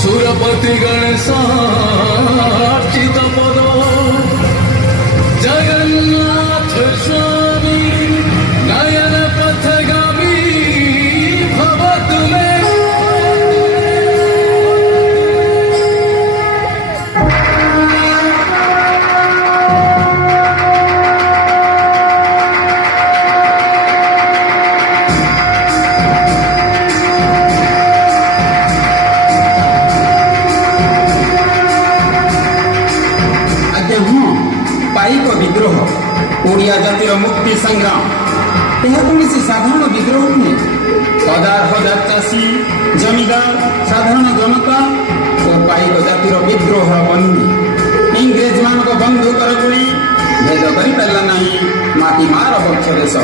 सुरपति गणेशार्चित पदो जगन्नाथ स्वामी नयन पथगामी भवतु मे। पाइक विद्रोह ओडिया जातिर मुक्ति संग्राम यह कौन साधारण विद्रोह नुहे। हजार हजार चाषी जमीदार साधारण जनता और पाइक जातिर विद्रोह बंदी इंग्रेज मान बंधुकर गुड़ी भेद कर पारा ना माटी मार पक्ष देश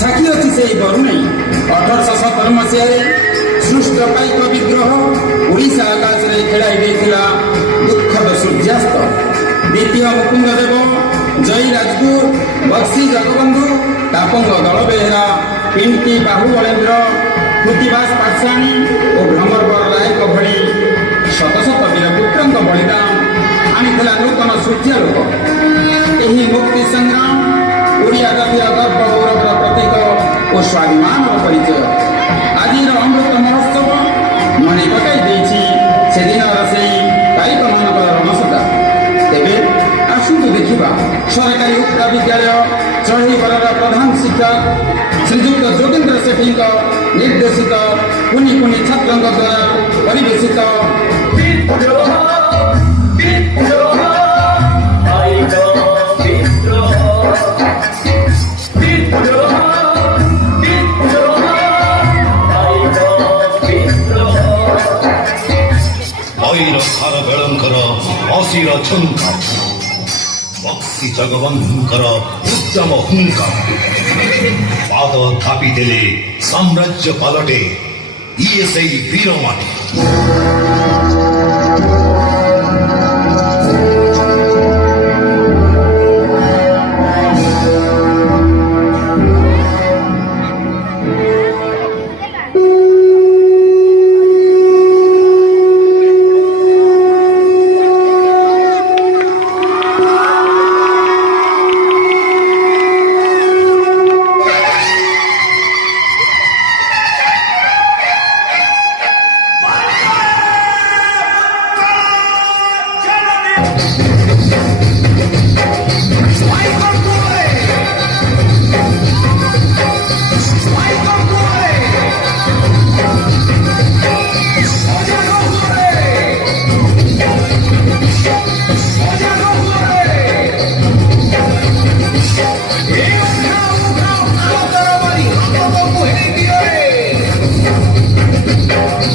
साक्षी अच्छी से बरुणई 1817 मसीह सृष्ट पाइक विद्रोह ओडिशा आकाश में खेलाई देता दुखद सूर्यास्त। द्वितीय मुकुंद देव जय राजगुर बक्सी जगबंधु तापंग दल बेहेरा पिंकी बाहु बलेन्द्र कृतिवास पाठशाणी और भ्रमरवर रायक भली शत शत वीरपुत्र बलिदान आनीला नूतन सूर्यालोक। यही मुक्ति संग्राम ओडिया जातीय गर्व गौरवर प्रतीक और स्वाभिमान परिचय। आज अमृत महोत्सव मने पकाई से दिन से पाइक मान रणसदा। तेरे आसतु देखा सरकारी उक्ता विद्यालय चढ़ीगढ़ प्रधान शिक्षक श्रीजुक्त जोगेन्द्र सेठी निर्देशित कुनि कुनि छात्रों द्वारा परिवेशित ବେଳଙ୍କର ଅଶୀର ଝୁଙ୍କା ବକ୍ସି ଜଗବନ୍ଧୁଙ୍କର ଉଦ୍ୟମ ହୁଙ୍କା ପାଦ ଥାପି ଦେଲେ ସାମ୍ରାଜ୍ୟ ପାଲଟେ ଇଏ ସେଇ ବୀରମାଟି।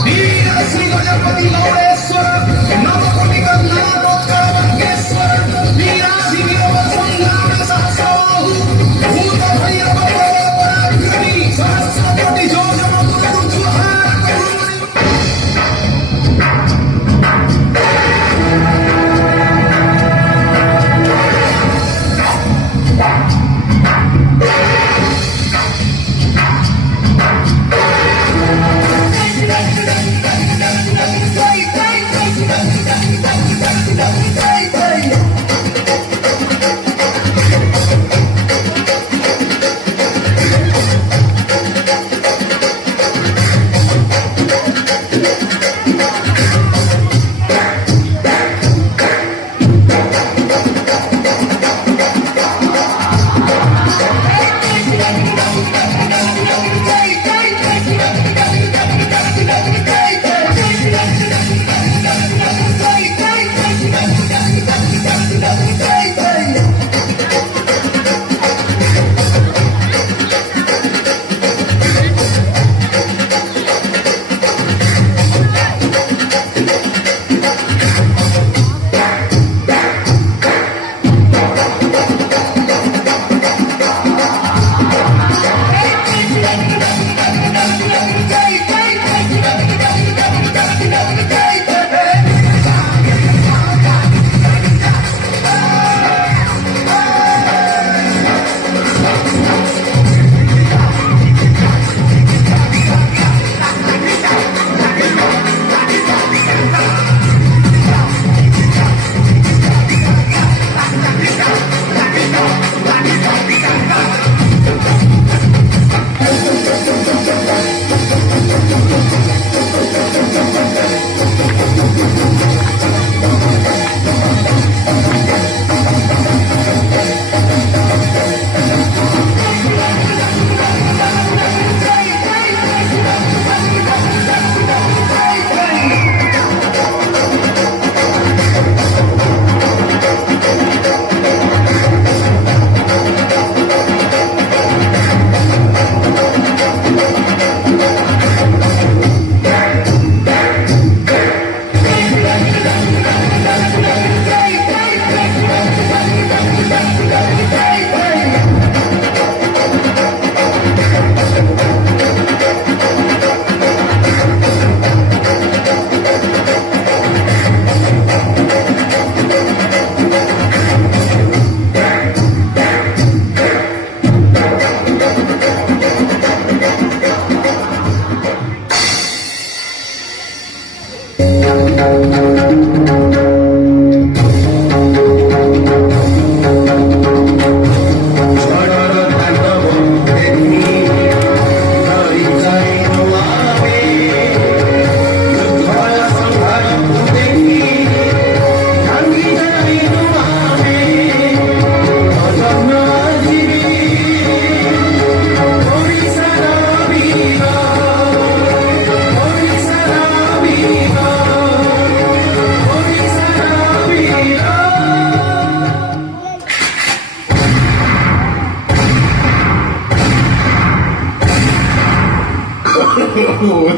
वीर Shri Ganpati नवरेश्वर नवकोटि Ganga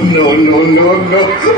No, no, no, no.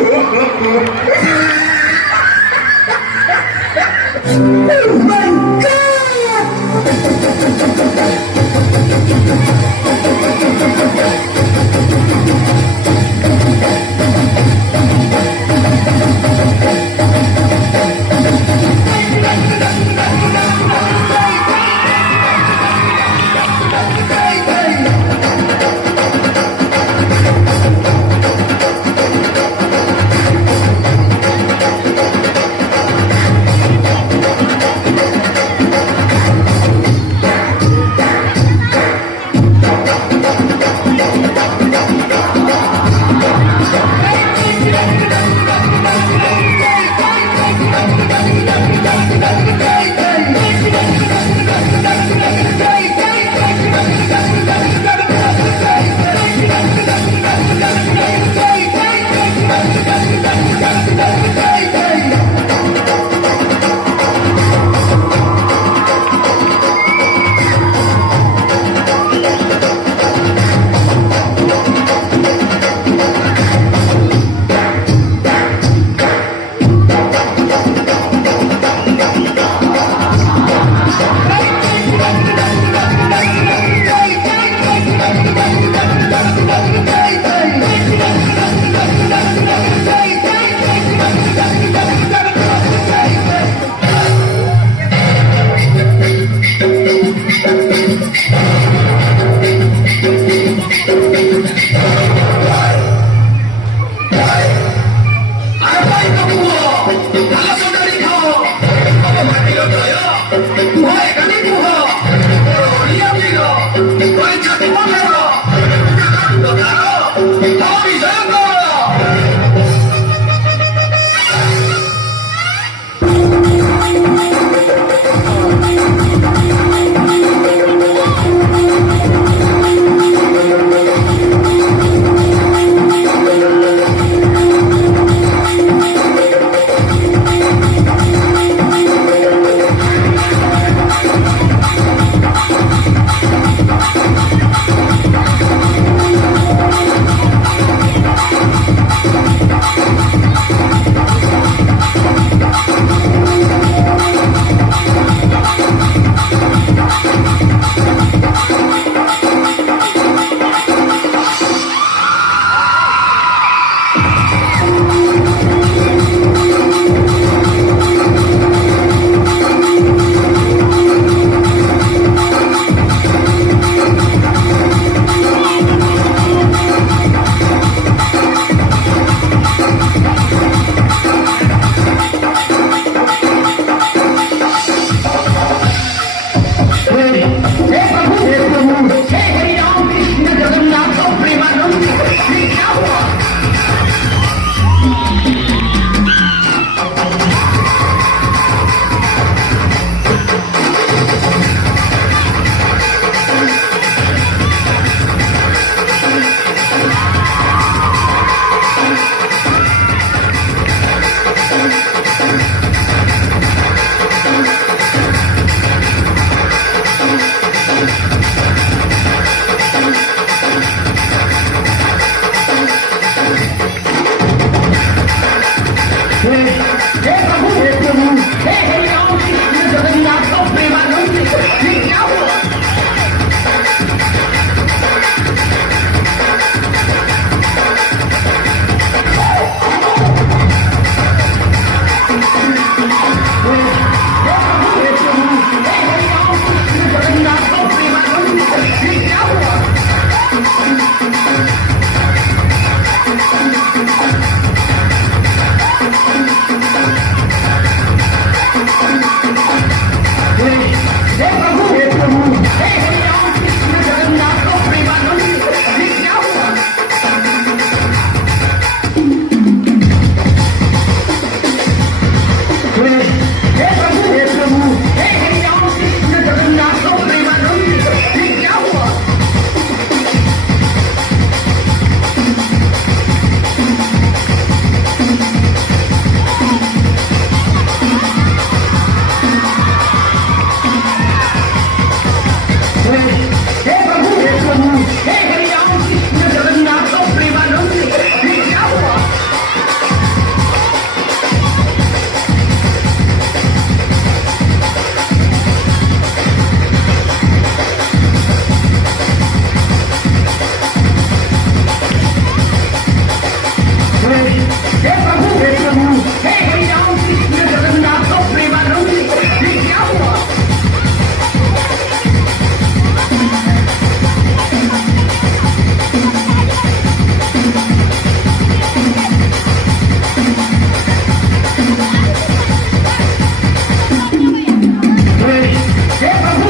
हे प्रभु,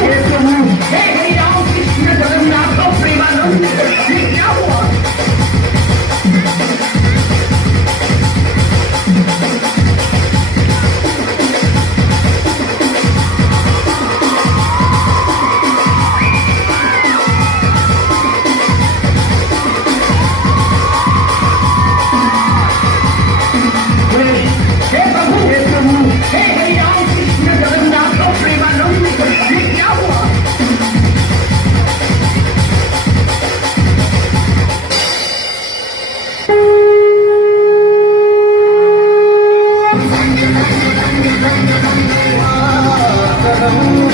हे हरि राम कृष्ण जगन्नाथ प्रेमानंद, ये क्या हुआ? हे प्रभु, हे हरि राम कृष्ण जगन्नाथ प्रेमानंद, ये क्या हुआ? కదము